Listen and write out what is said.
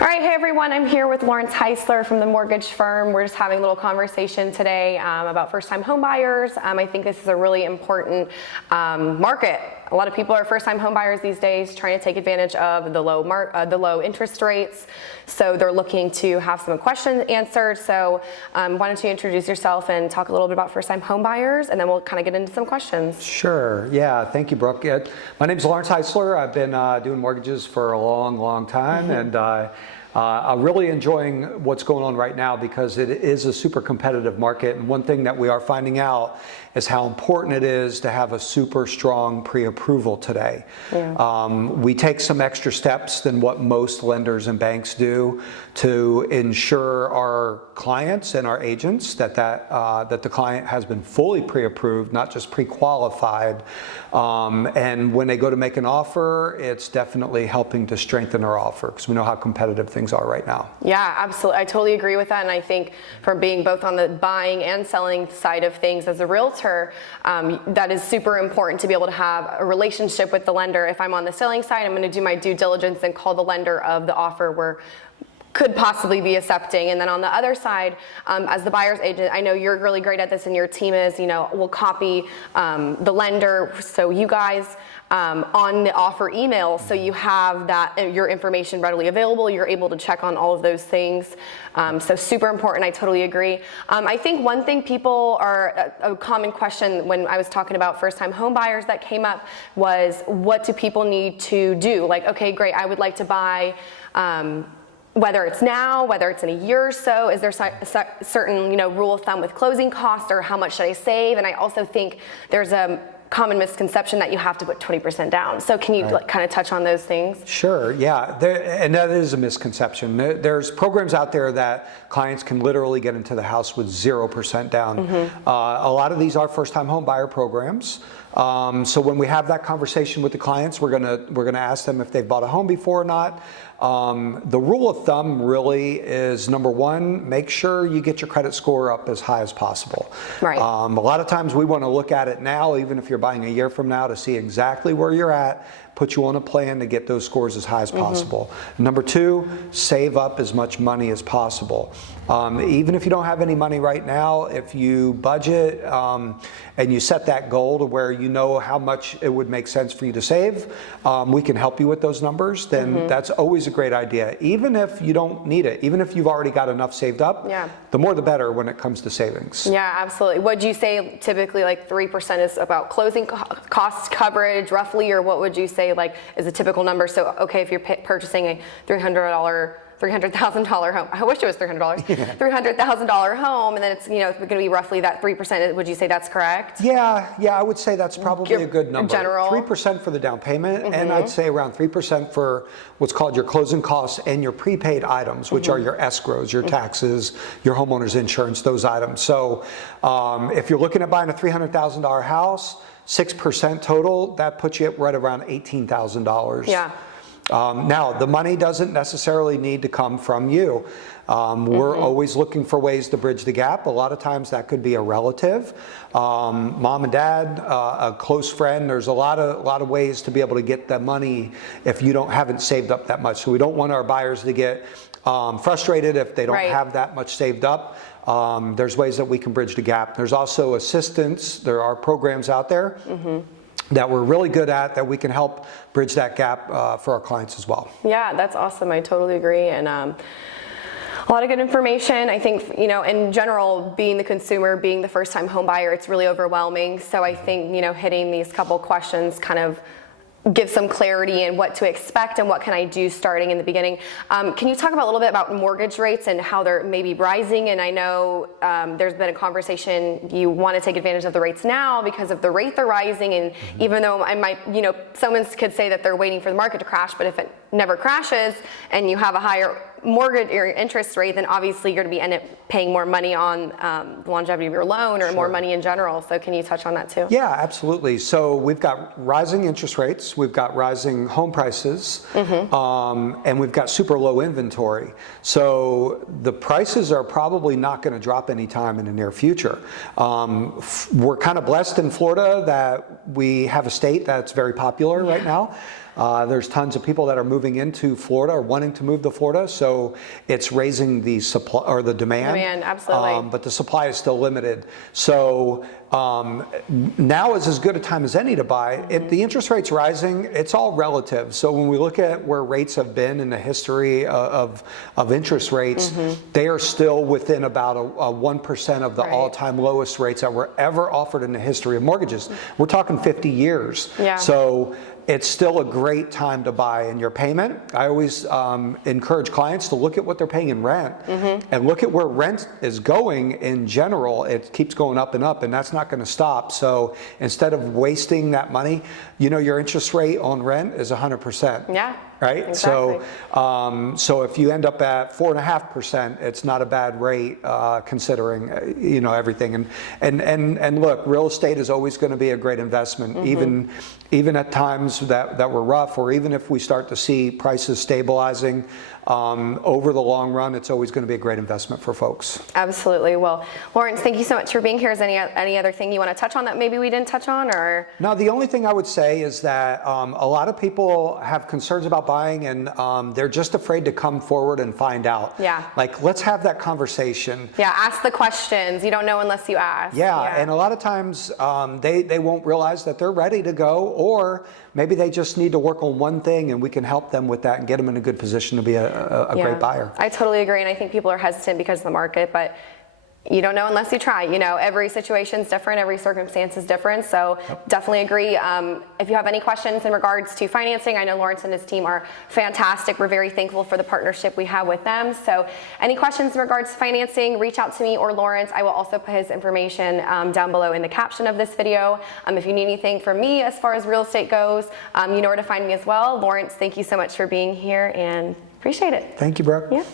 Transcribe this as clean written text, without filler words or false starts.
All right, hey everyone, I'm here with Laurence Heisler from the mortgage firm. We're just having a little conversation today about first-time home buyers. I think this is a really important market. A lot of people are first-time home buyers these days, trying to take advantage of the low interest rates. So they're looking to have some questions answered. So why don't you introduce yourself and talk a little bit about first-time home buyers, and then we'll kind of get into some questions. Sure. Yeah. Thank you, Brooke. My name is Laurence Heisler. I've been doing mortgages for a long time, and I'm really enjoying what's going on right now because it is a super competitive market. And one thing that we are finding out is how important it is to have a super strong pre-approval today. Yeah. We take some extra steps than what most lenders and banks do to ensure our clients and our agents that the client has been fully pre-approved, not just pre-qualified. And when they go to make an offer, it's definitely helping to strengthen our offer because we know how competitive things are right now. Yeah, absolutely. I totally agree with that. And I think from being both on the buying and selling side of things as a realtor, that is super important to be able to have a relationship with the lender. If I'm on the selling side, I'm going to do my due diligence and call the lender of the offer we're could possibly be accepting. And then on the other side, as the buyer's agent, I know you're really great at this, and your team is, will copy the lender, so you guys on the offer email, so you have that your information readily available. You're able to check on all of those things. So super important. I totally agree. I think one thing people are a common question when I was talking about first-time home buyers that came up was, what do people need to do? Like, okay, great, I would like to buy. Whether it's now, whether it's in a year or so, is there a certain rule of thumb with closing costs, or how much should I save? And I also think there's a common misconception that you have to put 20% down. So can you kind of touch on those things? Sure, yeah, and that is a misconception. There's programs out there that clients can literally get into the house with 0% down. A lot of these are first-time home buyer programs. So when we have that conversation with the clients, we're gonna ask them if they've bought a home before or not. The rule of thumb really is, number one, make sure you get your credit score up as high as possible. Right. A lot of times we want to look at it now, even if you're buying a year from now, to see exactly where you're at, put you on a plan to get those scores as high as possible. Number two, save up as much money as possible. Even if you don't have any money right now, if you budget and you set that goal to where you know how much it would make sense for you to save, we can help you with those numbers, then that's always a great idea. Even if you don't need it, even if you've already got enough saved up, the more the better when it comes to savings. Yeah, absolutely. Would you say typically like 3% is about closing cost coverage roughly, or what would you say like is a typical number? So okay, if you're purchasing a $300,000 home. I wish it was $300. $300,000 home, and then it's going to be roughly that 3%. Would you say that's correct? Yeah, I would say that's probably a good number. General 3% for the down payment, and I'd say around 3% for what's called your closing costs and your prepaid items, which are your escrows, your taxes, your homeowner's insurance, those items. So if you're looking at buying a $300,000 house, 6% total, that puts you at right around $18,000. Yeah. Now, the money doesn't necessarily need to come from you. We're always looking for ways to bridge the gap. A lot of times that could be a relative, mom and dad, a close friend. There's a lot of ways to be able to get the money if you haven't saved up that much. So we don't want our buyers to get frustrated if they don't have that much saved up. There's ways that we can bridge the gap. There's also assistance. There are programs out there that we're really good at, that we can help bridge that gap for our clients as well. Yeah, that's awesome. I totally agree. And a lot of good information. I think, in general, being the consumer, being the first-time home buyer, it's really overwhelming. So I think, hitting these couple questions kind of give some clarity in what to expect and what can I do starting in the beginning. Can you talk about a little bit about mortgage rates and how they're maybe rising? And I know there's been a conversation, you want to take advantage of the rates now because of the rate they're rising, and even though I might, someone could say that they're waiting for the market to crash, but if it never crashes and you have a higher mortgage or interest rate, then obviously you're going to end up paying more money on the longevity of your loan, or more money in general. So can you touch on that too? Yeah, absolutely. So we've got rising interest rates, we've got rising home prices, and we've got super low inventory. So the prices are probably not going to drop anytime in the near future. We're kind of blessed in Florida that we have a state that's very popular right now. There's tons of people that are moving into Florida or wanting to move to Florida, so it's raising the supply or the demand. Demand, absolutely. But the supply is still limited. So now is as good a time as any to buy. If the interest rate's rising, it's all relative. So when we look at where rates have been in the history of interest rates, they are still within about a 1% of the all-time lowest rates that were ever offered in the history of mortgages. We're talking 50 years. Yeah. So it's still a great time to buy. And your payment, I always encourage clients to look at what they're paying in rent and look at where rent is going in general. It keeps going up, and that's not going to stop. So instead of wasting that money, you know, your interest rate on rent is 100%. Yeah. Right? Exactly. So if you end up at 4.5%, it's not a bad rate considering you know, everything. And look, real estate is always going to be a great investment, even at times that were rough, or even if we start to see prices stabilizing. Over the long run, it's always going to be a great investment for folks. Absolutely. Well, Laurence, thank you so much for being here. Is any other thing you want to touch on that maybe we didn't touch on, or? No, the only thing I would say is that a lot of people have concerns about buying, and they're just afraid to come forward and find out. Yeah. Like, let's have that conversation. Yeah, ask the questions. You don't know unless you ask. Yeah, and a lot of times they won't realize that they're ready to go, or maybe they just need to work on one thing, and we can help them with that and get them in a good position to be a great buyer. I totally agree, and I think people are hesitant because of the market, but you don't know unless you try. You know, every situation is different, every circumstance is different, so definitely agree. If you have any questions in regards to financing, I know Laurence and his team are fantastic. We're very thankful for the partnership we have with them. So any questions in regards to financing, reach out to me or Laurence. I will also put his information down below in the caption of this video. If you need anything from me as far as real estate goes, you know where to find me as well. Laurence, thank you so much for being here, and appreciate it. Thank you, Brooke. Yeah.